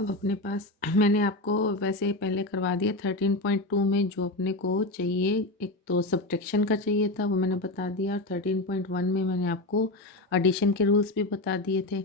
अब अपने पास मैंने आपको वैसे पहले करवा दिया 13.2 में जो अपने को चाहिए। एक तो सब्ट्रैक्शन का चाहिए था वो मैंने बता दिया, और 13.1 में मैंने आपको एडिशन के रूल्स भी बता दिए थे।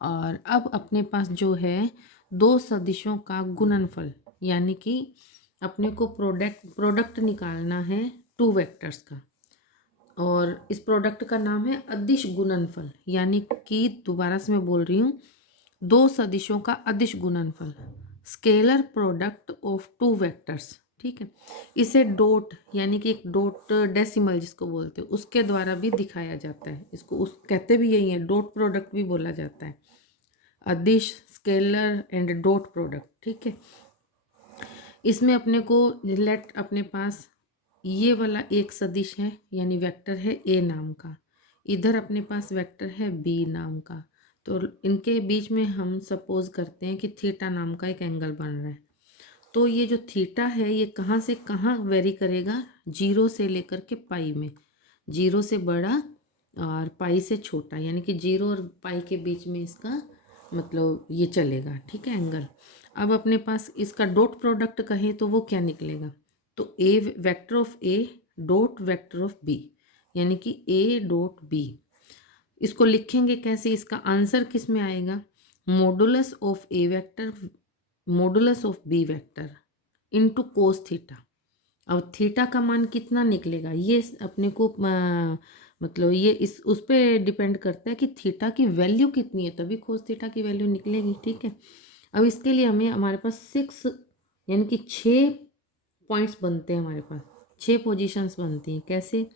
और अब अपने पास जो है दो सदिशों का गुणनफल, यानी कि अपने को प्रोडक्ट निकालना है टू वेक्टर्स का, और इस प्रोडक्ट का नाम है अदिश गुणनफल। यानी कि दोबारा से मैं बोल रही हूँ, दो सदिशों का अदिश गुणनफल, scalar product of two vectors. ठीक है, इसे डॉट यानी कि एक डॉट डेसिमल जिसको बोलते हैं उसके द्वारा भी दिखाया जाता है। इसको उस कहते भी यही है, डॉट प्रोडक्ट भी बोला जाता है, अदिश, स्केलर एंड डॉट प्रोडक्ट। ठीक है, इसमें अपने को लेट अपने पास ये वाला एक सदिश है यानी वेक्टर है ए नाम का, इधर अपने पास वेक्टर है बी नाम का। तो इनके बीच में हम सपोज करते हैं कि थीटा नाम का एक एंगल बन रहा है। तो ये जो थीटा है ये कहाँ से कहाँ वेरी करेगा, जीरो से लेकर के पाई में, जीरो से बड़ा और पाई से छोटा, यानी कि जीरो और पाई के बीच में इसका मतलब ये चलेगा। ठीक है एंगल। अब अपने पास इसका डॉट प्रोडक्ट कहें तो वो क्या निकलेगा, तो a vector of a dot vector of b, यानी कि ए डॉट बी। इसको लिखेंगे कैसे, इसका आंसर किस में आएगा, modulus of a vector modulus of b vector into cos theta. अब थीटा का मान कितना निकलेगा ये अपने को मतलब ये इस उस पर डिपेंड करता है कि थीटा की वैल्यू कितनी है, तभी कोस थीटा की वैल्यू निकलेगी। ठीक है, अब इसके लिए हमारे पास 6 यानी कि 6 पॉइंट्स बनते हैं, हमारे पास 6 पोजीशंस बनती हैं। कैसे,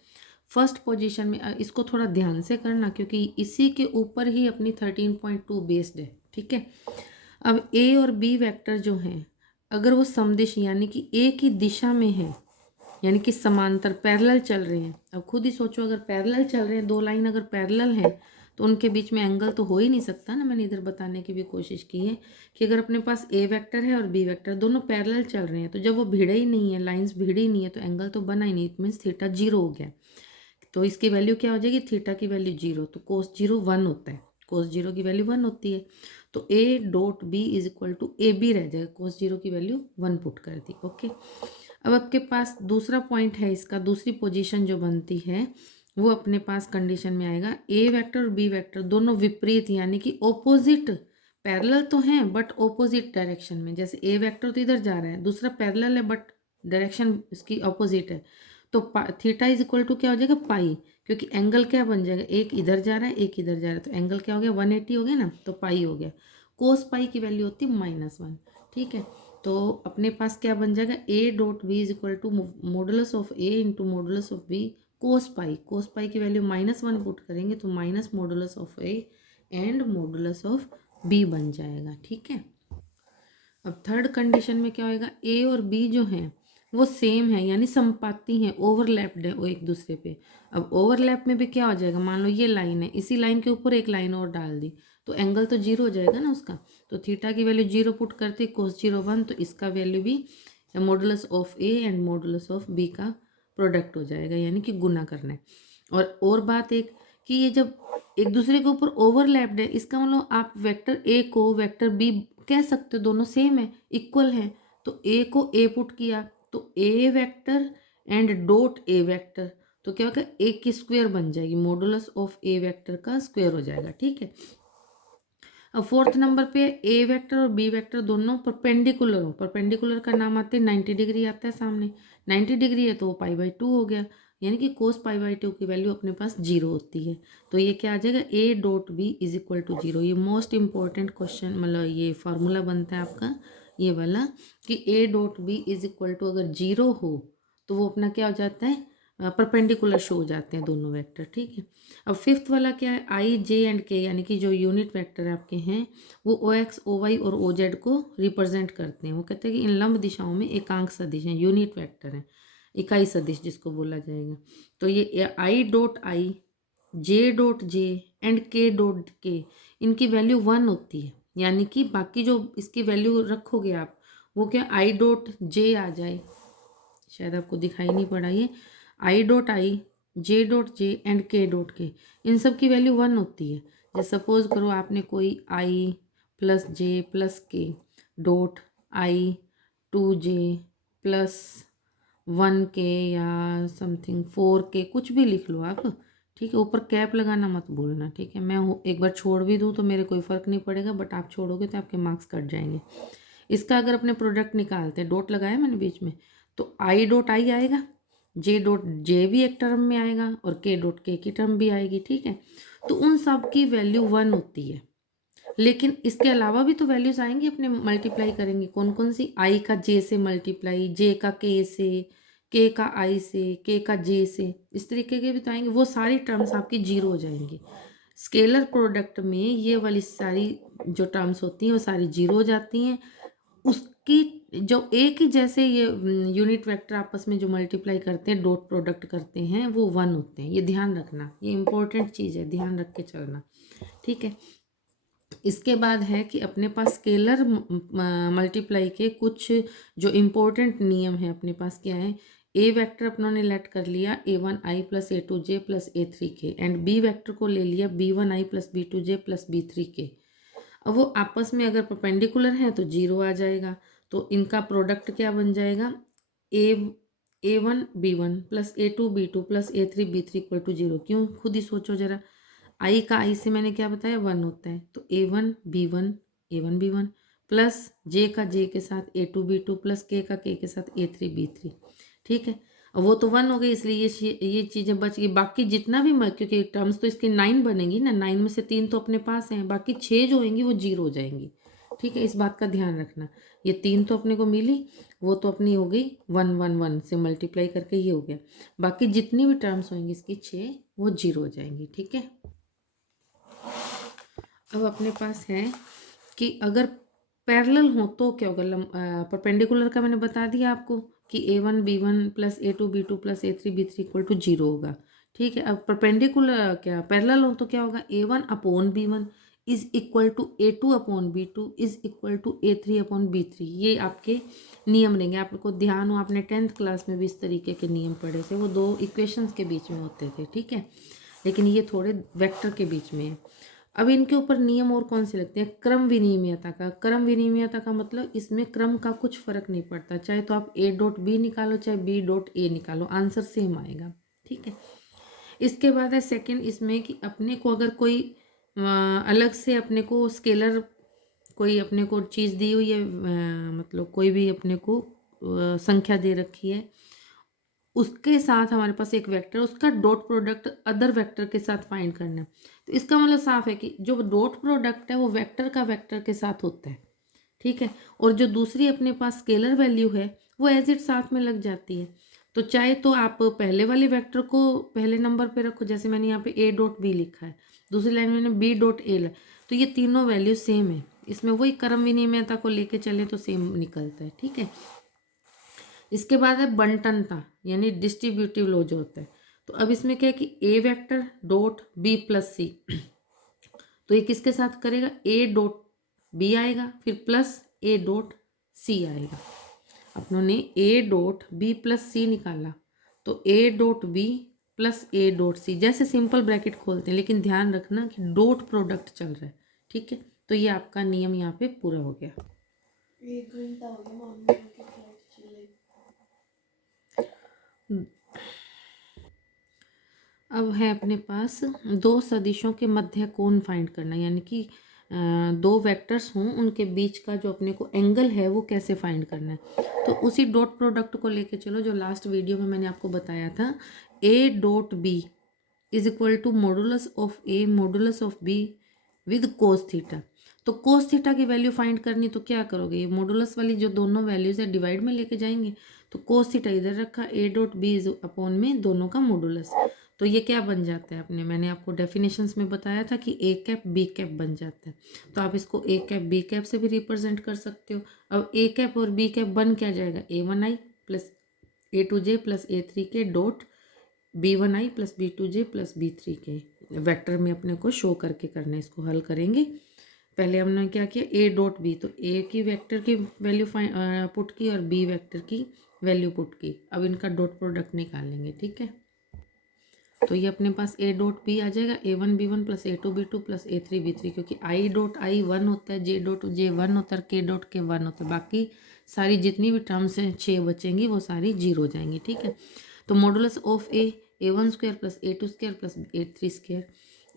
फर्स्ट पोजीशन में इसको थोड़ा ध्यान से करना क्योंकि इसी के ऊपर ही अपनी 13.2 बेस्ड है। ठीक है, अब ए और बी वेक्टर जो हैं अगर वो समदिश यानी कि ए की दिशा में है, यानी कि समांतर पैरेलल चल रहे हैं। अब खुद ही सोचो, अगर पैरेलल चल रहे हैं, दो लाइन अगर पैरेलल है तो उनके बीच में एंगल तो हो ही नहीं सकता ना। मैंने इधर बताने की भी कोशिश की है कि अगर अपने पास ए वेक्टर है और बी वेक्टर दोनों पैरेलल चल रहे हैं तो जब वो भिड़े ही नहीं है, लाइंस भिड़ी नहीं है, तो एंगल तो बना ही नहीं, इट मीन्स थीटा जीरो हो गया। तो इसकी वैल्यू क्या हो जाएगी, थीटा की वैल्यू जीरो, तो कोस जीरो वन होता है, कोस जीरो की वैल्यू वन होती है। तो ए dot b is equal to a b रह जाएगा, कोस जीरो की वैल्यू वन पुट कर दी। ओके, अब आपके पास दूसरा पॉइंट है, इसका दूसरी पोजीशन जो बनती है वो अपने पास कंडीशन में आएगा, ए वेक्टर और बी वेक्टर दोनों विपरीत यानी कि ओपोजिट, पैरेलल तो हैं बट ओपोजिट डायरेक्शन में। जैसे ए वेक्टर तो इधर जा रहा है, दूसरा पैरेलल है बट डायरेक्शन इसकी अपोजिट है। तो थीटा इज इक्वल टू क्या हो जाएगा, पाई, क्योंकि एंगल क्या बन जाएगा, एक इधर जा रहा है एक इधर जा रहा है, तो एंगल क्या हो गया 180 हो गया ना, तो पाई हो गया। कोस पाई की वैल्यू होती है -1। ठीक है, तो अपने पास क्या बन जाएगा, a dot b is equal to modulus of a into modulus of b cos pi. Cos pi की वैल्यू -1 पुट करेंगे तो minus modulus of a and modulus of b बन जाएगा। ठीक है, अब थर्ड कंडीशन में क्या होएगा, ए और बी जो हैं वो सेम है यानी समपाती हैं, ओवरलैप्ड है वो एक दूसरे पे। अब ओवरलैप में भी क्या हो जाएगा, मान लो ये लाइन है, इसी लाइन के ऊपर एक लाइन और डाल दी तो एंगल तो जीरो हो जाएगा ना उसका। तो थीटा की वैल्यू जीरो पुट करते कोस जीरो वन, तो इसका वैल्यू भी modulus of a and modulus of b का प्रोडक्ट हो जाएगा, यानी कि गुना करना है। और बात एक कि ये जब एक दूसरे के ऊपर ओवरलैप्ड है, इसका मतलब आप वेक्टर ए को वेक्टर बी कह सकते हो, दोनों सेम है, इक्वल है। तो ए को ए पुट किया तो a vector and dot a vector, तो क्या होगा, ए की स्क्वायर बन जाएगी, मॉडुलस ऑफ ए वेक्टर का स्क्वायर हो जाएगा। ठीक है, अब फोर्थ नंबर पे ए वेक्टर और बी वेक्टर दोनों परपेंडिकुलर हो, परपेंडिकुलर का नाम आते हैं 90 डिग्री आता है सामने, 90 डिग्री है तो वो पाई/2 हो गया, यानी कि कोस पाई/2 की वैल्यू अपने पास जीरो होती है। तो ये क्या आ जाएगा, a dot b is equal to zero. ये मोस्ट इंपॉर्टेंट क्वेश्चन, मतलब ये फार्मूला बनता है आपका ये वाला कि a dot b is equal to अगर जीरो हो तो वो अपना क्या हो जाता है, परपेंडिकुलर शो हो जाते हैं दोनों वेक्टर। ठीक है, अब फिफ्थ वाला क्या है, आई जे एंड के, यानी कि जो यूनिट वेक्टर आपके हैं वो ओ एक्स ओ वाई और ओ जेड को रिप्रेजेंट करते हैं। वो कहते हैं कि इन लंब दिशाओं में एकांक सदिश हैं, यूनिट वेक्टर हैं, इकाई सदिश जिसको बोला जाएगा। तो ये I dot I, J dot J and के डॉट के, इनकी वैल्यू वन होती है, यानी कि बाकी जो इसकी वैल्यू रखोगे आप वो क्या आई डॉट जे आ जाए, शायद आपको दिखाई नहीं पड़ा, ये I dot I, J dot J and के डॉट के, इन सब की वैल्यू वन होती है। जैसे सपोज करो आपने कोई आई प्लस जे प्लस के dot I 2j plus 1k या समथिंग 4k, कुछ भी लिख लो आप, ठीक है। ऊपर कैप लगाना मत भूलना, ठीक है। मैं एक बार छोड़ भी दूँ तो मेरे कोई फ़र्क नहीं पड़ेगा, बट आप छोड़ोगे तो आपके मार्क्स कट जाएंगे। इसका अगर अपने प्रोडक्ट निकालते हैं, डॉट लगाया मैंने बीच में, तो आई डॉट आई आएगा, जे डॉट जे भी एक टर्म में आएगा और के डॉट के की टर्म भी आएगी, ठीक है। तो उन सब की वैल्यू 1 होती है, लेकिन इसके अलावा भी तो वैल्यूज आएंगी, अपने मल्टीप्लाई करेंगे। कौन कौन सी? आई का जे से मल्टीप्लाई, जे का के से, के का आई से, के का जे से, इस तरीके के भी तो आएंगे। वो सारी टर्म्स आपकी जीरो हो जाएंगी। स्केलर प्रोडक्ट में ये वाली सारी जो टर्म्स होती हैं वो सारी जीरो हो जाती हैं। उसकी जो एक ही जैसे ये यूनिट वेक्टर आपस में जो मल्टीप्लाई करते हैं, डॉट प्रोडक्ट करते हैं, वो 1 होते हैं। ये ध्यान रखना, ये इंपॉर्टेंट चीज़ है, ध्यान रख के चलना, ठीक है। इसके बाद है कि अपने पास स्केलर मल्टीप्लाई के कुछ जो इम्पोर्टेंट नियम है अपने पास क्या है। ए वेक्टर अपनों ने लेट कर लिया a1i plus a2j plus a3k, and b vector को ले लिया b1i plus b2j plus b3k। अब वो आपस में अगर परपेंडिकुलर है तो जीरो आ जाएगा, तो इनका प्रोडक्ट क्या बन जाएगा? a1 b1 plus a2 b2 plus a3 b3 equal to zero. क्यों? खुद ही सोचो जरा। आई का आई से मैंने क्या बताया? 1 होता है, तो a1 b1 प्लस जे का जे के साथ a2 b2 प्लस के का के के साथ a3 b3, ठीक है। और वो तो 1 हो गई, इसलिए ये चीज़ें बच गई। बाकी जितना भी क्योंकि टर्म्स तो इसकी 9 बनेंगी ना, 9 में से 3 तो अपने पास हैं, बाकी 6 जो होंगी वो जीरो हो जाएंगी, ठीक है। इस बात का ध्यान रखना। ये 3 तो अपने को मिली, वो तो अपनी हो गई 1 से मल्टीप्लाई करके ये हो गया। बाकी जितनी भी टर्म्स होंगी इसकी 6, वो जीरो हो जाएंगी, ठीक है। अब अपने पास है कि अगर पैरेलल हो तो क्या होगा? परपेंडिकुलर का मैंने बता दिया आपको कि a1 b1 plus a2 b2 plus a3 b3 equal to zero होगा, ठीक है। अब परपेंडिकुलर क्या पैरेलल हो तो क्या होगा? a1/b1 is equal to a2/b2 is equal to a3/b3। ये आपके नियम रहेंगे। आपको ध्यान हो, आपने 10th क्लास में भी इस तरीके के नियम पढ़े थे, वो दो इक्वेशंस के बीच में होते थे, ठीक है। लेकिन ये थोड़े वेक्टर के बीच में है। अब इनके ऊपर नियम और कौन से लगते हैं? क्रम विनिमयता का। क्रम विनिमयता का मतलब इसमें क्रम का कुछ फर्क नहीं पड़ता, चाहे तो आप a डॉट बी निकालो चाहे b डॉट ए निकालो, आंसर सेम आएगा, ठीक है। इसके बाद है सेकंड इसमें कि अपने को अगर कोई अलग से अपने को स्केलर कोई अपने को चीज़ दी हुई है, मतलब कोई भी अपने को संख्या दे रखी है, उसके साथ हमारे पास एक वेक्टर, उसका डॉट प्रोडक्ट अदर वेक्टर के साथ फाइंड करना है। तो इसका मतलब साफ है कि जो डॉट प्रोडक्ट है वो वेक्टर का वेक्टर के साथ होता है, ठीक है। और जो दूसरी अपने पास स्केलर वैल्यू है वो एज इट साथ में लग जाती है। तो चाहे तो आप पहले वाले वेक्टर को पहले नंबर पे रखो, जैसे मैंने यहाँ पे a डॉट बी लिखा है, दूसरी लाइन में मैंने b डॉट ए, तो ये तीनों वैल्यू सेम है। इसमें वही क्रम विनिमयता को लेके चले तो सेम निकलता है, ठीक है। इसके बाद है बंटनता, यानी डिस्ट्रीब्यूटिव लॉ जो होता है। तो अब इसमें क्या है कि ए वेक्टर डॉट बी प्लस सी, तो ये किसके साथ करेगा? ए डॉट बी आएगा, फिर प्लस ए डॉट सी आएगा। अपनों ने A dot B plus C निकाला, तो ए dot B plus A dot C, जैसे सिंपल ब्रैकेट खोलते हैं, लेकिन ध्यान रखना कि डॉट प्रोडक्ट चल रहा है, ठीक है। तो ये आपका नियम यहाँ पे पूरा हो गया। 1 घंटा हो गया मम्मी की फ्लाइट चली। अब है अपने पास दो सदिशों के मध्य कोण फाइंड करना, यानी कि दो वेक्टर्स हों उनके बीच का जो अपने को एंगल है वो कैसे फाइंड करना है। तो उसी डॉट प्रोडक्ट को लेके चलो जो लास्ट वीडियो में मैंने आपको बताया था। A dot b is equal to modulus of a modulus of b with cos theta. तो कोस थीटा की वैल्यू फाइंड करनी, तो क्या करोगे? ये मॉडुलस वाली जो दोनों वैल्यूज है डिवाइड में लेके जाएंगे, तो कोस थीटा इधर रखा, a dot b is upon में दोनों का मॉडुलस, तो ये क्या बन जाता है? मैंने आपको डेफिनेशंस में बताया था कि ए कैप बी कैप बन जाता है। तो आप इसको ए कैप बी कैप से भी रिप्रेजेंट कर सकते हो। अब ए कैप और बी कैप बन क्या जाएगा? a1i plus a2j plus a3k dot b1i plus b2j plus b3k। Vector में अपने को शो करके करना है, इसको हल करेंगे। पहले हमने क्या किया? ए डॉट बी, तो ए की वेक्टर की वैल्यू पुट की और बी वेक्टर की वैल्यू पुट की। अब इनका डॉट प्रोडक्ट निकालेंगे, ठीक है। तो ये अपने पास ए डॉट बी आ जाएगा, A1 B1 plus A2 B2 plus A3 B3, क्योंकि आई डॉट आई 1 होता है, जे डॉट जे 1 होता है, के डॉट के 1 होता है। बाकी सारी जितनी भी टर्म्स हैं 6 बचेंगी वो सारी 0 हो जाएंगी। ठीक है, तो modulus of A1 square plus A2 square plus A3 square,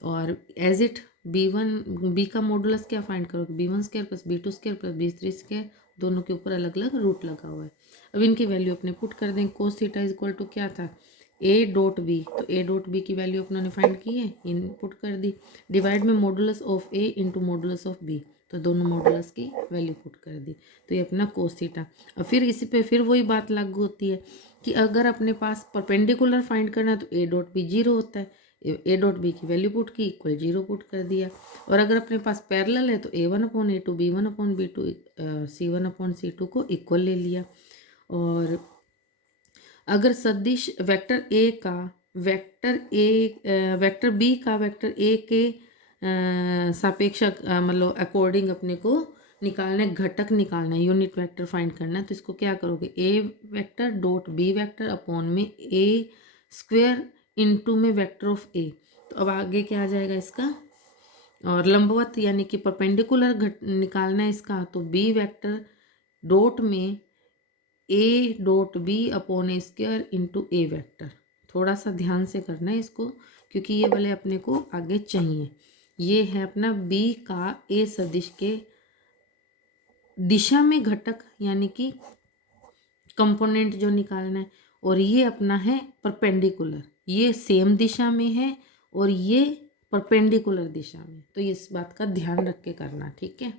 और एज इट B का मॉडुलस क्या फाइंड करोगे, B1 square plus B2 square plus B3 square, दोनों के ऊपर अलग अलग रूट लगा हुआ है। अब इनकी वैल्यू अपने पुट कर दें। Cos theta is equal to क्या था, ए डॉट बी, तो ए डॉट बी की वैल्यू अपने ने फाइंड की है, इनपुट कर दी, डिवाइड में modulus of a into modulus of b, तो दोनों मॉडुलस की वैल्यू पुट कर दी, तो ये अपना कोस थीटा। और फिर इसी पे फिर वही बात लागू होती है कि अगर अपने पास परपेंडिकुलर फाइंड करना है तो ए डॉट बी 0 होता है, ए डॉट बी की वैल्यू पुट की, इक्वल 0 पुट कर दिया। और अगर अपने पास पैरेलल है तो A1/A2 B1/B2 C1/C2 को इक्वल ले लिया। और अगर सदिश वेक्टर ए का वेक्टर बी का वेक्टर ए के सापेक्ष मतलब अकॉर्डिंग अपने को निकालना है, घटक निकालना है, यूनिट वेक्टर फाइंड करना है, तो इसको क्या करोगे, a vector dot b vector upon में ए स्क्वायर इंटू में वेक्टर ऑफ ए। तो अब आगे क्या आ जाएगा इसका, और लंबवत यानी कि परपेंडिकुलर निकालना है इसका, तो बी वेक्टर डॉट में a dot b upon a square into a vector. थोड़ा सा ध्यान से करना है इसको, क्योंकि ये वाले अपने को आगे चाहिए। ये है अपना बी का ए सदिश के दिशा में घटक यानी कि कंपोनेंट जो निकालना है, और ये अपना है परपेंडिकुलर, ये सेम दिशा में है और ये परपेंडिकुलर दिशा में, तो इस बात का ध्यान रख के करना। ठीक है।